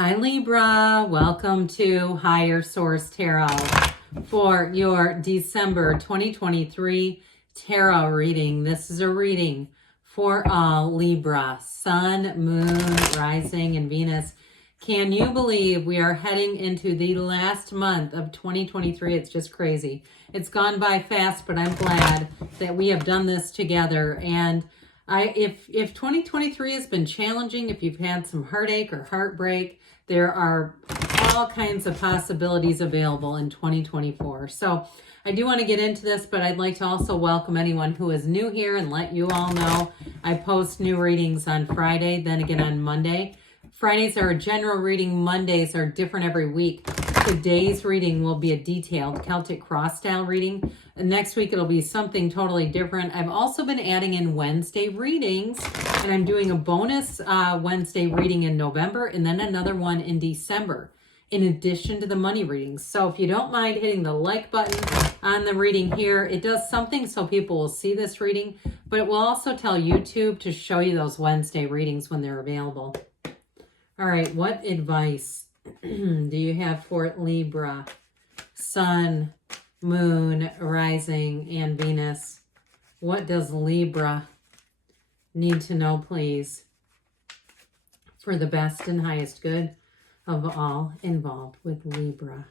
Hi Libra, welcome to Higher Source Tarot for your December 2023 tarot reading. This is a reading for all Libra, Sun, Moon, Rising, and Venus. Can you believe we are heading into the last month of 2023? It's just crazy. It's gone by fast, but I'm glad that we have done this together. And if 2023 has been challenging, if you've had some heartache or heartbreak, there are all kinds of possibilities available in 2024. So I do want to get into this, but I'd like to also welcome anyone who is new here and let you all know I post new readings on Friday, then again on Monday. Fridays are a general reading. Mondays are different every week. Today's reading will be a detailed Celtic cross style reading. And next week it'll be something totally different. I've also been adding in Wednesday readings, and I'm doing a bonus Wednesday reading in November and then another one in December, in addition to the money readings. So if you don't mind hitting the like button on the reading here, it does something so people will see this reading, but it will also tell YouTube to show you those Wednesday readings when they're available. All right, what advice do you have for Libra, Sun, Moon, Rising, and Venus? What does Libra need to know, please, for the best and highest good of all involved with Libra?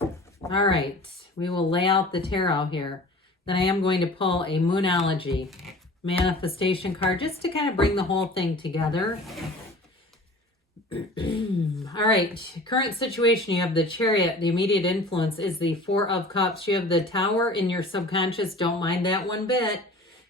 All right, we will lay out the tarot here. Then I am going to pull a Moonology manifestation card just to kind of bring the whole thing together. All right, current situation, you have the Chariot. The immediate influence is the Four of Cups. You have the Tower in your subconscious. Don't mind that one bit.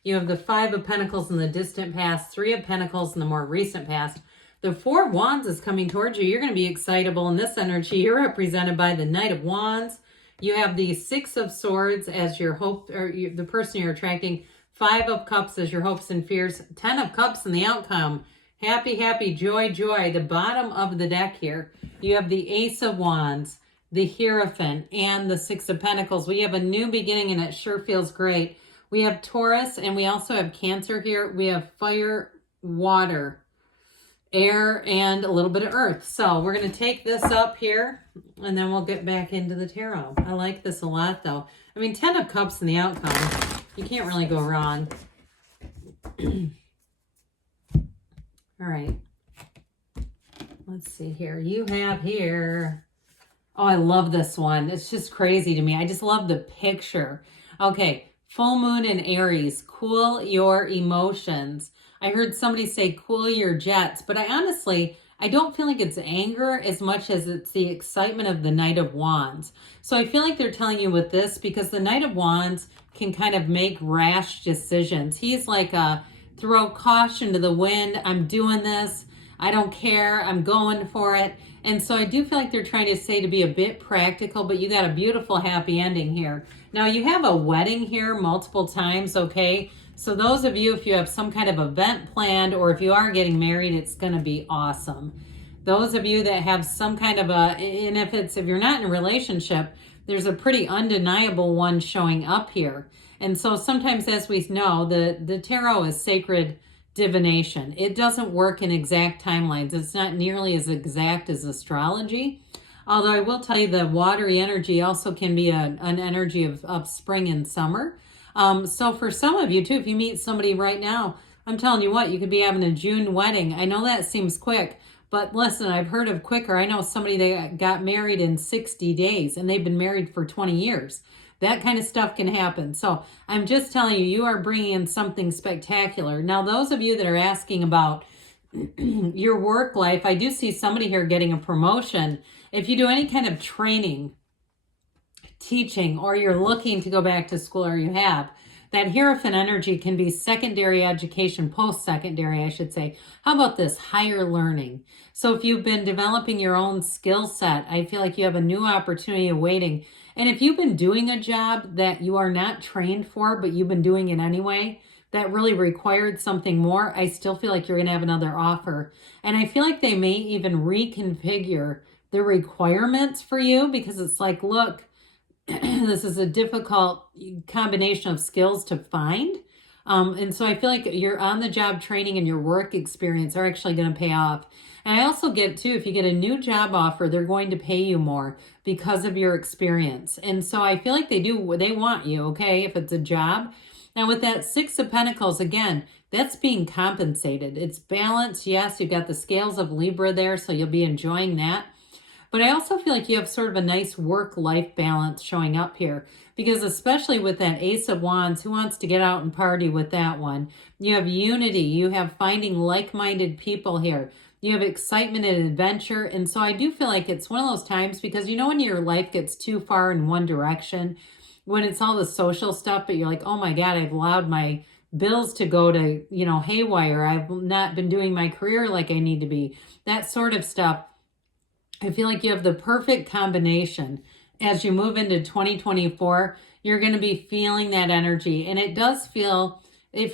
You have the Five of Pentacles in the distant past, Three of Pentacles in the more recent past. The Four of Wands is coming towards you. You're going to be excitable in this energy. You're represented by the Knight of Wands. You have the Six of Swords as your hope, or the person you're attracting. Five of Cups as your hopes and fears. 10 of Cups in the outcome. Happy, happy, joy, joy. The bottom of the deck here, you have the Ace of Wands, the Hierophant, and the Six of Pentacles. We have a new beginning, and it sure feels great. We have Taurus, and we also have Cancer here. We have fire, water, air, and a little bit of earth. So we're going to take this up here, and then we'll get back into the tarot. I like this a lot, though. I mean, 10 of Cups in the outcome. You can't really go wrong. All right, let's see here. You have here, oh, I love this one. It's just crazy to me. I just love the picture. Okay, full moon in Aries, cool your emotions. I heard somebody say cool your jets, but I don't feel like it's anger as much as it's the excitement of the Knight of Wands. So I feel like they're telling you with this, because the Knight of Wands can kind of make rash decisions. He's like throw caution to the wind. I'm doing this. I don't care. I'm going for it. And so I do feel like they're trying to say to be a bit practical, but you got a beautiful happy ending here. Now you have a wedding here multiple times, okay? So those of you, if you have some kind of event planned, or if you are getting married, it's going to be awesome. Those of you that have some kind of and if you're not in a relationship, there's a pretty undeniable one showing up here. And so sometimes, as we know, the tarot is sacred divination. It doesn't work in exact timelines. It's not nearly as exact as astrology. Although I will tell you, the watery energy also can be an energy of spring and summer. So for some of you too, if you meet somebody right now, I'm telling you what, you could be having a June wedding. I know that seems quick, but listen, I've heard of quicker. I know somebody that got married in 60 days and they've been married for 20 years. That kind of stuff can happen. So I'm just telling you, you are bringing in something spectacular. Now, those of you that are asking about your work life, I do see somebody here getting a promotion. If you do any kind of training, teaching, or you're looking to go back to school, or you have, that Hierophant energy can be secondary education, post-secondary, I should say. How about this? Higher learning. So if you've been developing your own skill set, I feel like you have a new opportunity awaiting. And if you've been doing a job that you are not trained for, but you've been doing it anyway, that really required something more, I still feel like you're going to have another offer. And I feel like they may even reconfigure the requirements for you, because it's like, look, this is a difficult combination of skills to find. And so I feel like your on-the-job training and your work experience are actually going to pay off. And I also get too, if you get a new job offer, they're going to pay you more because of your experience. And so I feel like they want you, okay, if it's a job. Now with that Six of Pentacles, again, that's being compensated. It's balanced. Yes, you've got the scales of Libra there, so you'll be enjoying that. But I also feel like you have sort of a nice work-life balance showing up here, because especially with that Ace of Wands, who wants to get out and party with that one? You have unity. You have finding like-minded people here. You have excitement and adventure. And so I do feel like it's one of those times, because you know when your life gets too far in one direction, when it's all the social stuff, but you're like, oh my God, I've allowed my bills to go to, haywire. I've not been doing my career like I need to be. That sort of stuff. I feel like you have the perfect combination. As you move into 2024, you're going to be feeling that energy. And it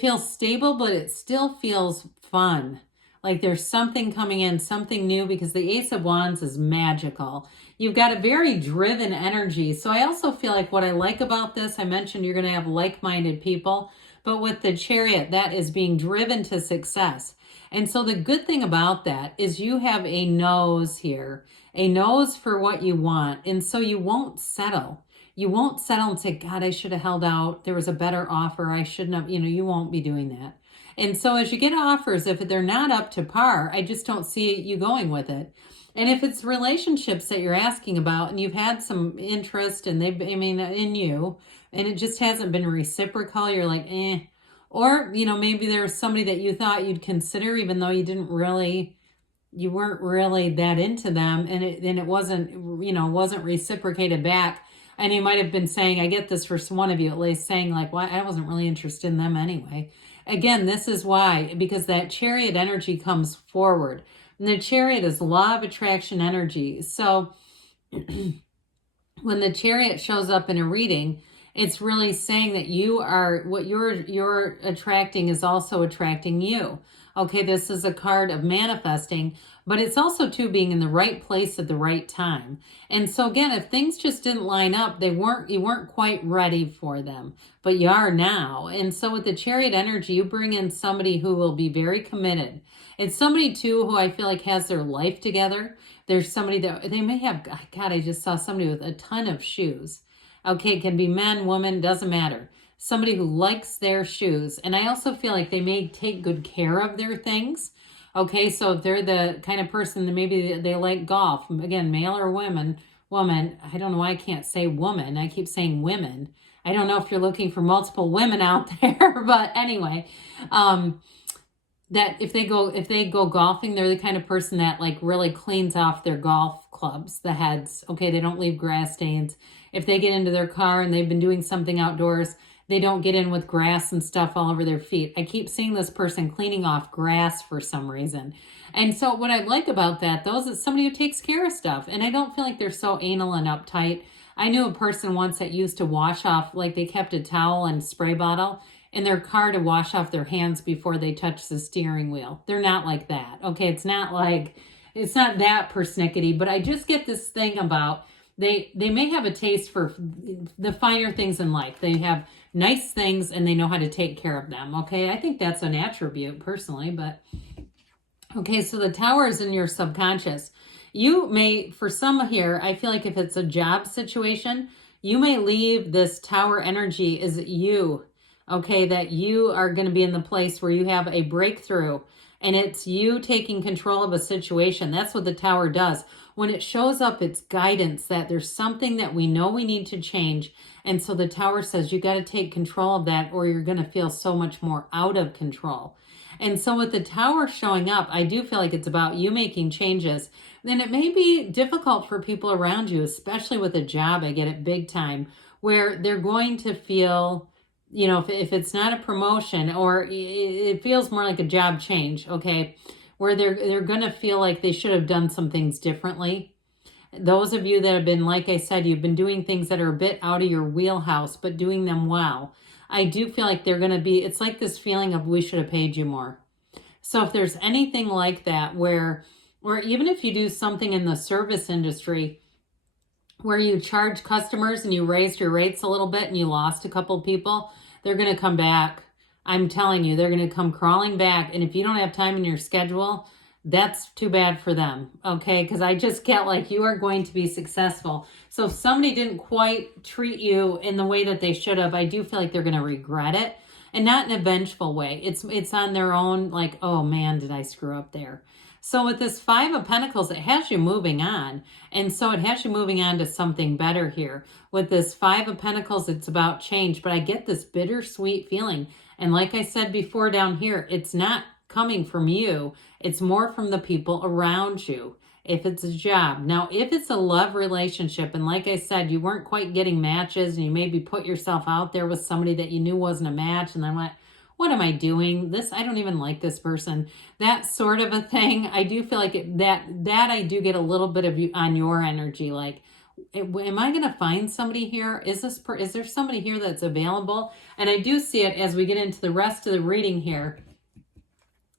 feels stable, but it still feels fun. Like there's something coming in, something new, because the Ace of Wands is magical. You've got a very driven energy. So I also feel like what I like about this, I mentioned you're going to have like-minded people, but with the Chariot, that is being driven to success. And so the good thing about that is you have a nose here, a nose for what you want. And so you won't settle. You won't settle and say, God, I should have held out. There was a better offer. I shouldn't have, you won't be doing that. And so as you get offers, if they're not up to par, I just don't see you going with it. And if it's relationships that you're asking about and you've had some interest and in you, and it just hasn't been reciprocal, you're like, eh. Or, maybe there's somebody that you thought you'd consider, even though you weren't really that into them, and it wasn't reciprocated back. And you might have been saying, I get this for one of you at least, saying like, well, I wasn't really interested in them anyway. Again, this is why, because that Chariot energy comes forward. And the Chariot is law of attraction energy. So when the Chariot shows up in a reading, it's really saying that what you're attracting is also attracting you. Okay, this is a card of manifesting, but it's also too being in the right place at the right time. And so again, if things just didn't line up, you weren't quite ready for them, but you are now. And so with the Chariot energy, you bring in somebody who will be very committed. It's somebody too who I feel like has their life together. There's somebody that they may have, God, I just saw somebody with a ton of shoes. Okay, it can be men, women, doesn't matter. Somebody who likes their shoes. And I also feel like they may take good care of their things. Okay, so if they're the kind of person that maybe they like golf, again, male or woman, I don't know why I can't say woman. I keep saying women. I don't know if you're looking for multiple women out there, but anyway, that if they go golfing, they're the kind of person that like really cleans off their golf clubs, the heads. Okay, they don't leave grass stains. If they get into their car and they've been doing something outdoors, they don't get in with grass and stuff all over their feet. I keep seeing this person cleaning off grass for some reason. And so what I like about that, though, is somebody who takes care of stuff. And I don't feel like they're so anal and uptight. I knew a person once that used to wash off, like they kept a towel and spray bottle in their car to wash off their hands before they touch the steering wheel. They're not like that. Okay, it's not that persnickety, but I just get this thing about they may have a taste for the finer things in life. They have nice things and they know how to take care of them. Okay, I think that's an attribute personally, but okay, so the Tower is in your subconscious. You may, for some here, I feel like if it's a job situation, you may leave this Tower energy is you, okay, that you are going to be in the place where you have a breakthrough and it's you taking control of a situation. That's what the Tower does. When it shows up, it's guidance that there's something that we know we need to change. And so the Tower says you got to take control of that or you're going to feel so much more out of control. And so with the Tower showing up, I do feel like it's about you making changes. Then it may be difficult for people around you, especially with a job. I get it big time, where they're going to feel, if it's not a promotion or it feels more like a job change, okay, where they're going to feel like they should have done some things differently. Those of you that have been, like I said, you've been doing things that are a bit out of your wheelhouse, but doing them well. I do feel like they're going to be, it's like this feeling of we should have paid you more. So if there's anything like that or even if you do something in the service industry where you charge customers and you raised your rates a little bit and you lost a couple people, they're going to come back. I'm telling you, they're going to come crawling back. And if you don't have time in your schedule that's too bad for them, okay? Because I just get like, you are going to be successful. So if somebody didn't quite treat you in the way that they should have, I do feel like they're going to regret it, and not in a vengeful way. It's on their own, like, oh man, did I screw up there? So with this Five of Pentacles, it has you moving on. And so it has you moving on to something better here. With this Five of Pentacles, it's about change, but I get this bittersweet feeling. And like I said before down here, it's not coming from you. It's more from the people around you. If it's a job. Now, if it's a love relationship, and like I said, you weren't quite getting matches, and you maybe put yourself out there with somebody that you knew wasn't a match, and then went, what am I doing? I don't even like this person. That sort of a thing. I do feel like that I do get a little bit of you on your energy. Like, am I going to find somebody here? Is there somebody here that's available? And I do see it as we get into the rest of the reading here.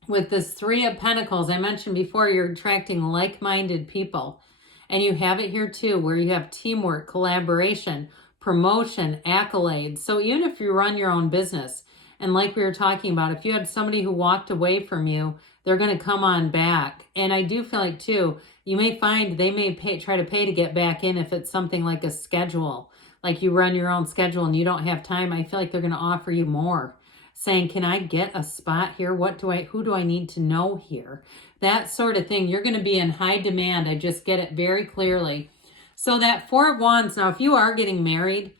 With this Three of Pentacles, I mentioned before, you're attracting like-minded people. And you have it here too, where you have teamwork, collaboration, promotion, accolades. So even if you run your own business, and like we were talking about, if you had somebody who walked away from you, they're going to come on back. And I do feel like too, you may find they may try to pay to get back in if it's something like a schedule. Like you run your own schedule and you don't have time. I feel like they're going to offer you more, saying, can I get a spot here? Who do I need to know here? That sort of thing. You're going to be in high demand. I just get it very clearly. So that Four of Wands, now if you are getting married,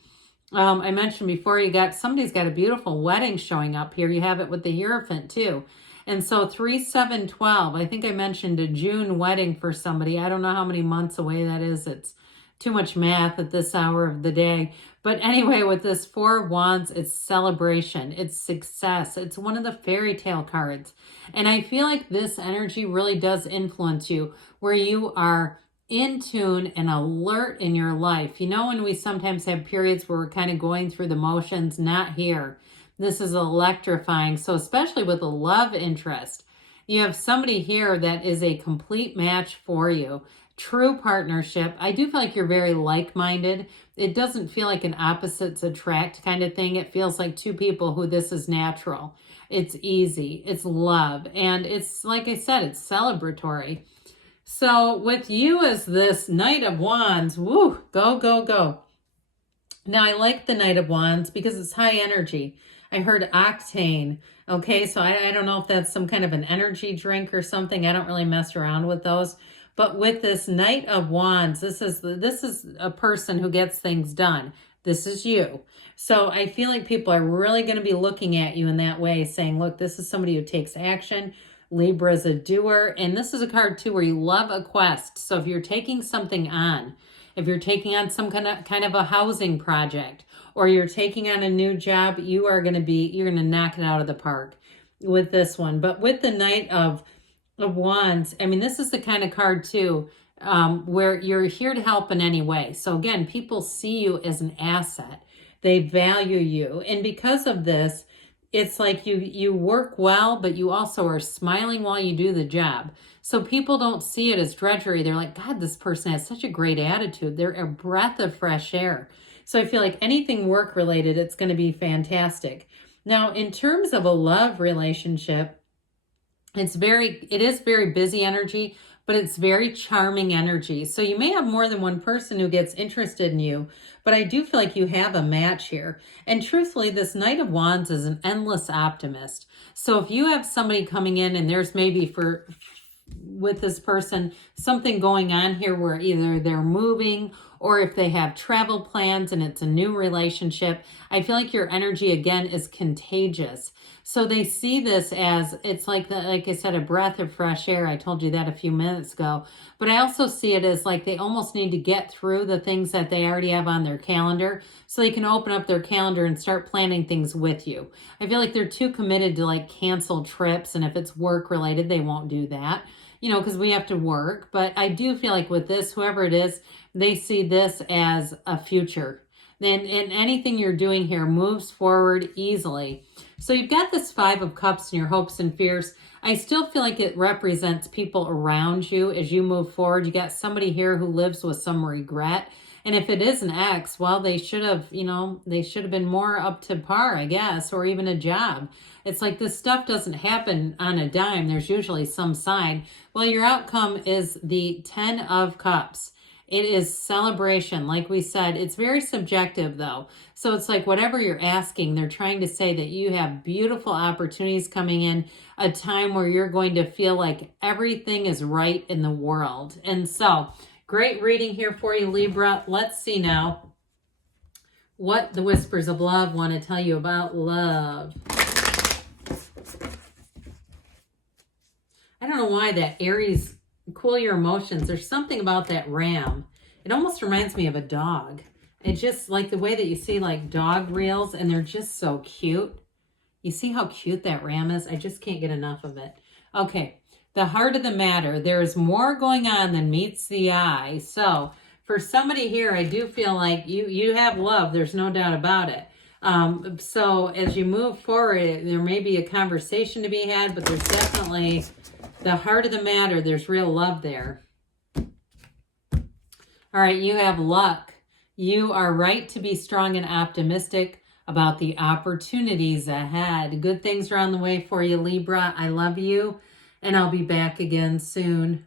I mentioned before, somebody's got a beautiful wedding showing up here. You have it with the Hierophant too. And so 3, 7, 12, I think I mentioned a June wedding for somebody. I don't know how many months away that is. It's too much math at this hour of the day. But anyway, with this Four of Wands, it's celebration, it's success. It's one of the fairy tale cards. And I feel like this energy really does influence you, where you are in tune and alert in your life. You know, when we sometimes have periods where we're kind of going through the motions, not here. This is electrifying. So especially with a love interest, you have somebody here that is a complete match for you. True partnership. I do feel like you're very like-minded. It doesn't feel like an opposites attract kind of thing. It feels like two people who this is natural. It's easy. It's love. And it's, like I said, it's celebratory. So with you as this Knight of Wands, woo, go, go, go. Now I like the Knight of Wands because it's high energy. I heard octane. Okay, so I don't know if that's some kind of an energy drink or something. I don't really mess around with those. But with this Knight of Wands, this is a person who gets things done. This is you. So I feel like people are really going to be looking at you in that way, saying, look, this is somebody who takes action. Libra is a doer. And this is a card too where you love a quest. So if you're taking something on, if you're taking on some kind of a housing project, or you're taking on a new job, you're going to knock it out of the park with this one. But with the Knight of Wands, I mean, this is the kind of card too, where you're here to help in any way. So again, people see you as an asset. They value you. And because of this, it's like you work well, but you also are smiling while you do the job. So people don't see it as drudgery. They're like, God, this person has such a great attitude. They're a breath of fresh air. So I feel like anything work related, it's going to be fantastic. Now, in terms of a love relationship, it is very busy energy, but it's very charming energy. So you may have more than one person who gets interested in you, but I do feel like you have a match here. And truthfully, this Knight of Wands is an endless optimist. So if you have somebody coming in and there's maybe with this person, something going on here where either they're moving or if they have travel plans and it's a new relationship, I feel like your energy again is contagious. So they see this as, it's like I said, a breath of fresh air. I told you that a few minutes ago. But I also see it as like they almost need to get through the things that they already have on their calendar so they can open up their calendar and start planning things with you. I feel like they're too committed to like cancel trips, and if it's work related, they won't do that, you know, because we have to work. But I do feel like with this, whoever it is, they see this as a future. Then and anything you're doing here moves forward easily. So you've got this Five of Cups in your hopes and fears. I still feel like it represents people around you as you move forward. You got somebody here who lives with some regret. And if it is an ex, well, they should have, they should have been more up to par, I guess, or even a job. It's like this stuff doesn't happen on a dime. There's usually some sign. Well, your outcome is the 10 of Cups. It is celebration. Like we said, it's very subjective though. So it's like whatever you're asking, they're trying to say that you have beautiful opportunities coming in, a time where you're going to feel like everything is right in the world. And so, great reading here for you, Libra. Let's see now what the Whispers of Love want to tell you about love. I don't know why that Aries, cool your emotions. There's something about that ram. It almost reminds me of a dog. It's just like the way that you see like dog reels, and they're just so cute. You see how cute that ram is? I just can't get enough of it. Okay, the heart of the matter. There's more going on than meets the eye. So for somebody here, I do feel like you have love. There's no doubt about it. So as you move forward, there may be a conversation to be had, but there's definitely the heart of the matter. There's real love there. All right, you have luck. You are right to be strong and optimistic about the opportunities ahead. Good things are on the way for you, Libra. I love you, and I'll be back again soon.